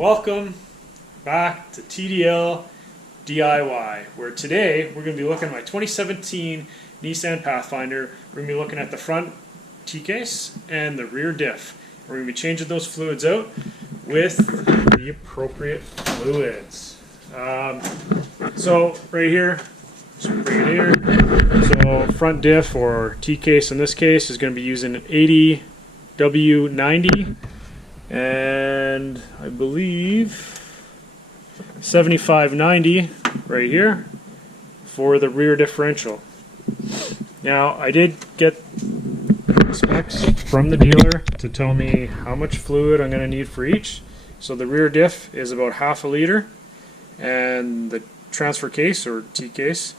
Welcome back to TDL DIY, where today we're going to be looking at my 2017 Nissan Pathfinder. We're going to be looking at the front T-case and the rear diff. We're going to be changing those fluids out with the appropriate fluids. So right here, just bring it here. So front diff or T-case in this case is going to be using an 80W90 and I believe 7590 right here for the rear differential. Now I did get specs from the dealer to tell me how much fluid I'm going to need for each. So the rear diff is about half a liter, and the transfer case or T-case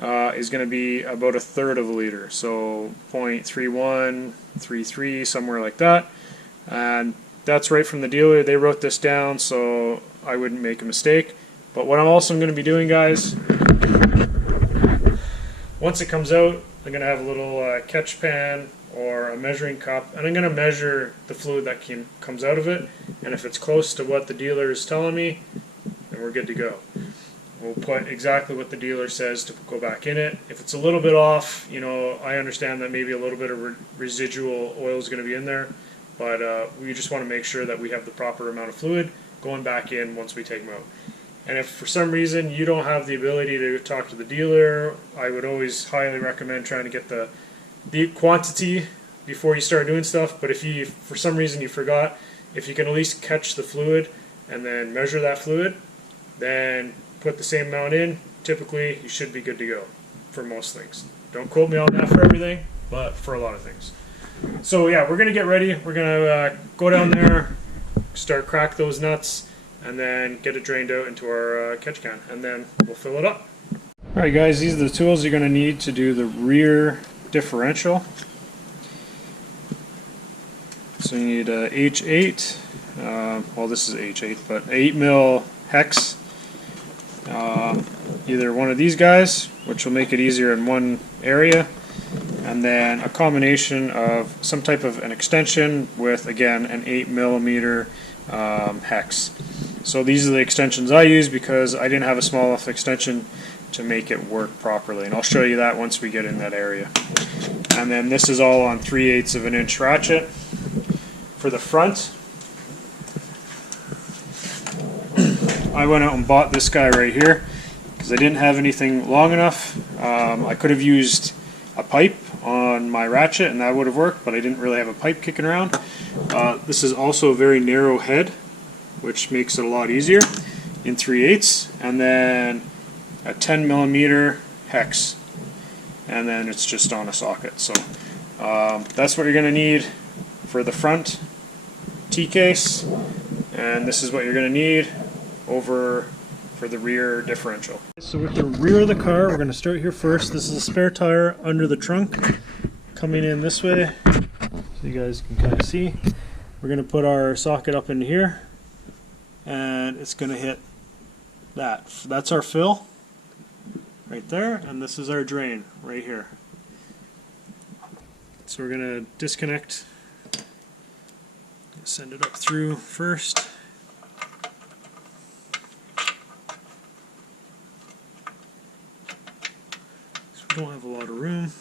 is going to be about a third of a liter, so 0.31, 0.33, somewhere like that. And that's right from the dealer. They wrote this down so I wouldn't make a mistake. But what I'm also going to be doing, guys, once it comes out, I'm going to have a little catch pan or a measuring cup, and I'm going to measure the fluid that comes out of it, and if it's close to what the dealer is telling me, then we're good to go. We'll put exactly what the dealer says to go back in it. If it's a little bit off, you know, I understand that maybe a little bit of residual oil is going to be in there, but we just want to make sure that we have the proper amount of fluid going back in once we take them out. And if for some reason you don't have the ability to talk to the dealer, I would always highly recommend trying to get the quantity before you start doing stuff. But if you, for some reason you forgot, if you can at least catch the fluid and then measure that fluid, then put the same amount in, typically you should be good to go for most things. Don't quote me on that for everything, but for a lot of things. So yeah, we're going to get ready. We're going to go down there, start crack those nuts, and then get it drained out into our catch can, and then we'll fill it up. Alright guys, these are the tools you're going to need to do the rear differential. So you need a H8, well this is H8, but 8mm hex. Either one of these guys, which will make it easier in one area, and then a combination of some type of an extension with, again, an 8mm hex. So these are the extensions I use because I didn't have a small enough extension to make it work properly, and I'll show you that once we get in that area. And then this is all on 3/8 of an inch ratchet. For the front, I went out and bought this guy right here because I didn't have anything long enough. I could have used a pipe on my ratchet and that would have worked, but I didn't really have a pipe kicking around. This is also a very narrow head, which makes it a lot easier, in 3/8, and then a 10mm hex, and then it's just on a socket. So that's what you're going to need for the front T-case, and this is what you're going to need over for the rear differential. So with the rear of the car, we're going to start here first. This is a spare tire under the trunk coming in this way, so you guys can kind of see. We're going to put our socket up in here, and it's going to hit that. That's our fill right there, and this is our drain right here. So we're going to disconnect, send it up through first. So we don't have a lot of room.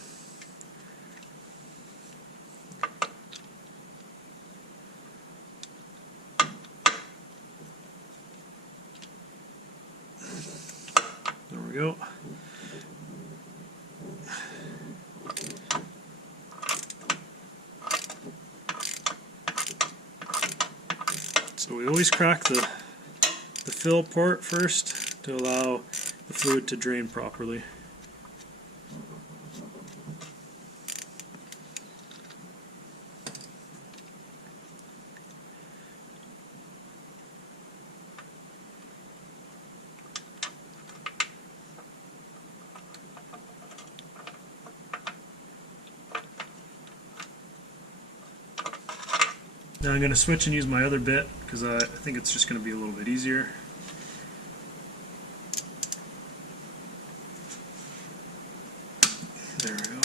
There we go. So we always crack the fill port first to allow the fluid to drain properly. Now I'm going to switch and use my other bit because I think it's just going to be a little bit easier. There we go.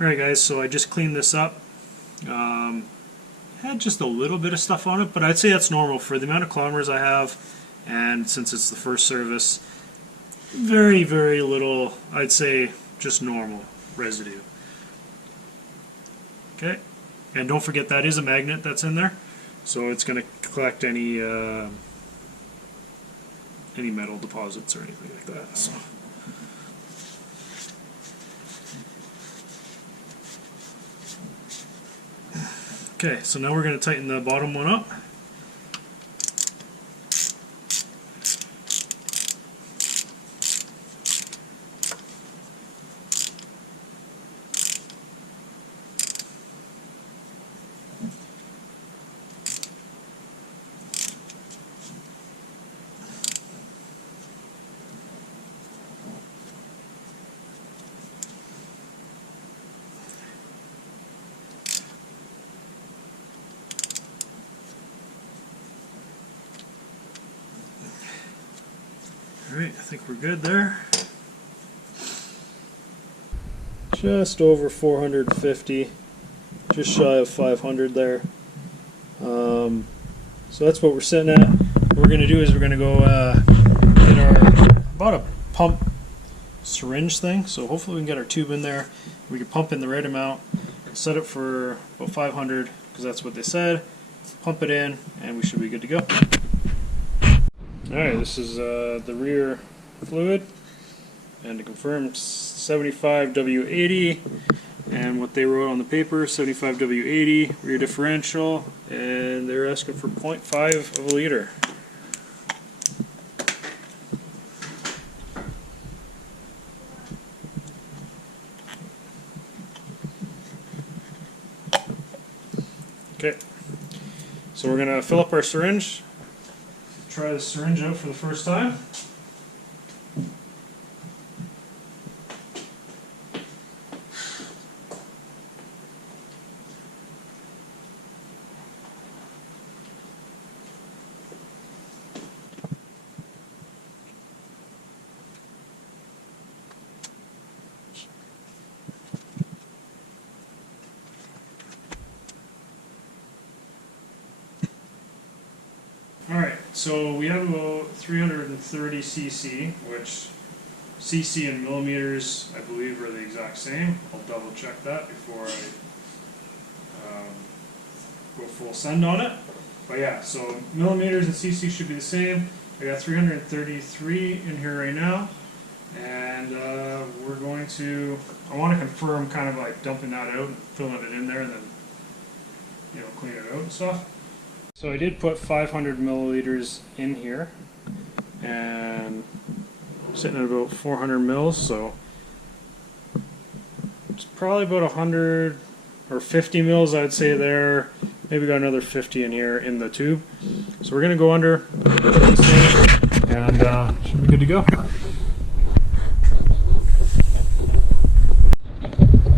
Alright guys, so I just cleaned this up. Had just a little bit of stuff on it, but I'd say that's normal for the amount of kilometers I have, and since it's the first service, very, very little, I'd say just normal residue. Okay, and don't forget that is a magnet that's in there, so it's going to collect any metal deposits or anything like that. So. Okay, so now we're going to tighten the bottom one up. Alright, I think we're good there. Just over 450, just shy of 500 there. So that's what we're sitting at. What we're going to do is we're going to go get about a pump syringe thing. So hopefully we can get our tube in there. We can pump in the right amount. Set it for about 500 because that's what they said. Pump it in and we should be good to go. Alright, this is the rear fluid, and to confirm 75W80, and what they wrote on the paper, 75W80 rear differential, and they're asking for 0.5 of a liter. Okay, so we're going to fill up our syringe. Try the syringe out for the first time. Alright, so we have about 330 cc, which cc and millimeters I believe are the exact same. I'll double check that before I go full send on it. But yeah, so millimeters and cc should be the same. I got 333 in here right now, and we're going to, I want to confirm kind of like dumping that out and filling it in there and then, you know, clean it out and stuff. So I did put 500 milliliters in here, and sitting at about 400 mils, so it's probably about 100 or 50 mils I'd say there. Maybe got another 50 in here in the tube. So we're going to go under this thing, and should be good to go.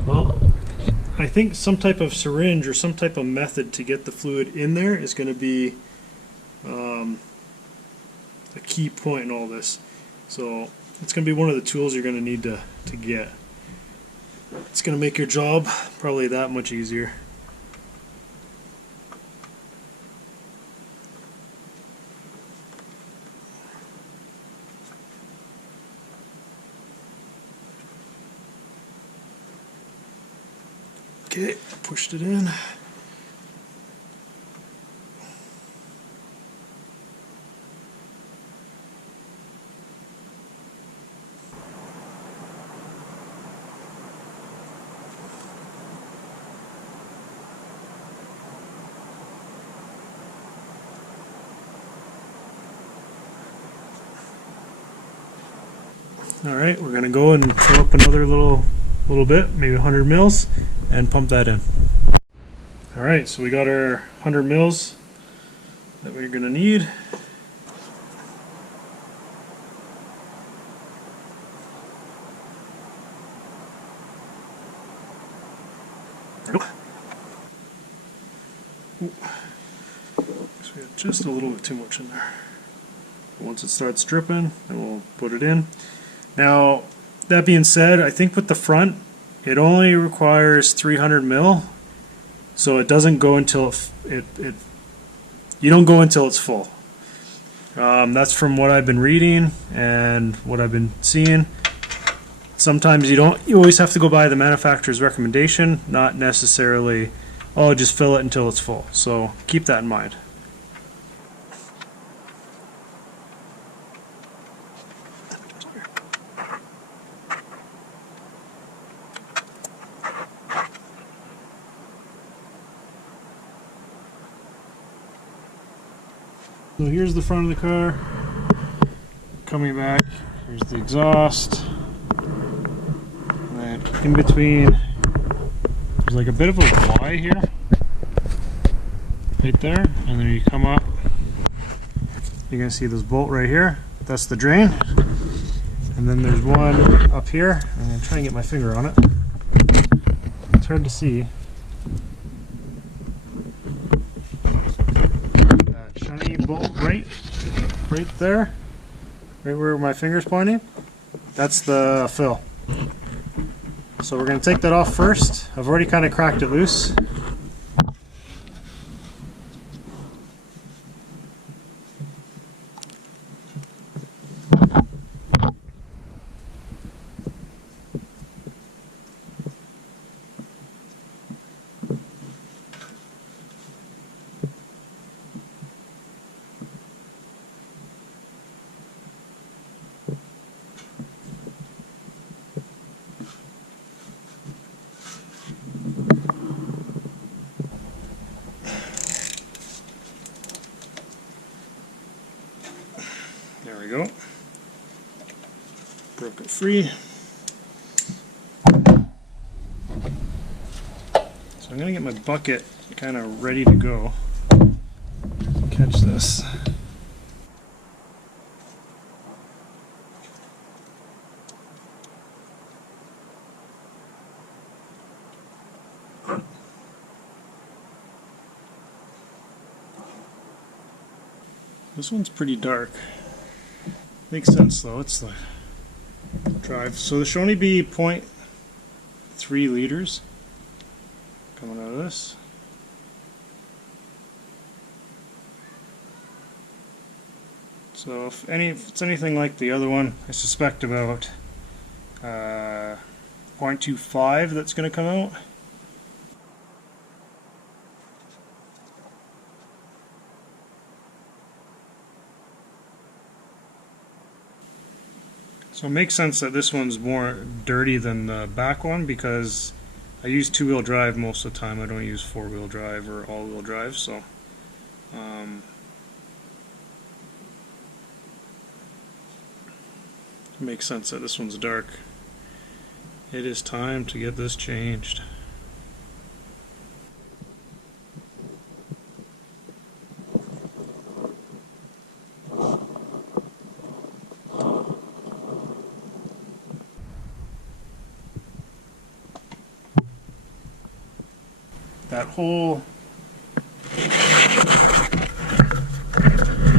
Well, I think some type of syringe or some type of method to get the fluid in there is going to be a key point in all this. So it's going to be one of the tools you're going to need to get. It's going to make your job probably that much easier. Okay, pushed it in. All right, we're going to go and fill up another little bit, maybe 100 mils, and pump that in. All right, so we got our 100 mils that we're going to need. So we got just a little bit too much in there. Once it starts dripping, then we'll put it in. Now, that being said, I think with the front, it only requires 300 mil, so it doesn't go until you don't go until it's full. That's from what I've been reading and what I've been seeing. Sometimes you always have to go by the manufacturer's recommendation, not necessarily, oh, just fill it until it's full. So keep that in mind. So here's the front of the car. Coming back, here's the exhaust. And then in between, there's like a bit of a Y here. Right there. And then you come up, you're going to see this bolt right here. That's the drain. And then there's one up here. I'm going to try and get my finger on it. It's hard to see. Bolt right there, right where my finger's pointing. That's the fill. So we're going to take that off first. I've already kind of cracked it loose. There we go. Broke it free. So I'm going to get my bucket kind of ready to go. Catch this. This one's pretty dark. Makes sense though, it's the drive. So there should only be 0.3 liters coming out of this. So if it's anything like the other one, I suspect about 0.25 that's going to come out. So it makes sense that this one's more dirty than the back one because I use two-wheel drive most of the time. I don't use four-wheel drive or all-wheel drive, so it makes sense that this one's dark. It is time to get this changed. That hole,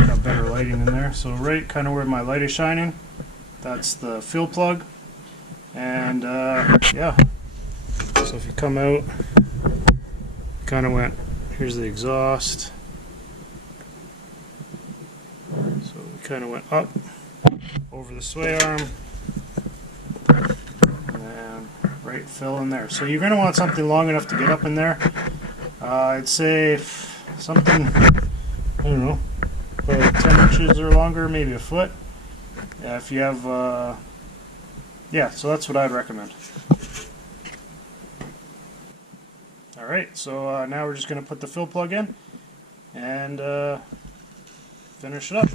got better lighting in there. So right kind of where my light is shining, that's the fill plug. And yeah, so if you come out, kind of went, here's the exhaust. So we kind of went up over the sway arm. Right fill in there. So you're going to want something long enough to get up in there. I'd say something, I don't know, about 10 inches or longer, maybe a foot. If you have, yeah, so that's what I'd recommend. Alright, so now we're just going to put the fill plug in and finish it up.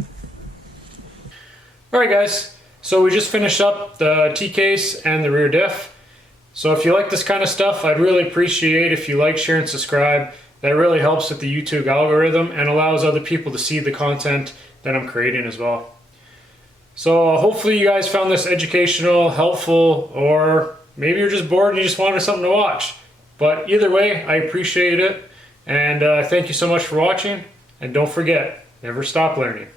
Alright guys, so we just finished up the T-case and the rear diff. So if you like this kind of stuff, I'd really appreciate if you like, share, and subscribe. That really helps with the YouTube algorithm and allows other people to see the content that I'm creating as well. So hopefully you guys found this educational, helpful, or maybe you're just bored and you just wanted something to watch. But either way, I appreciate it. And thank you so much for watching. And don't forget, never stop learning.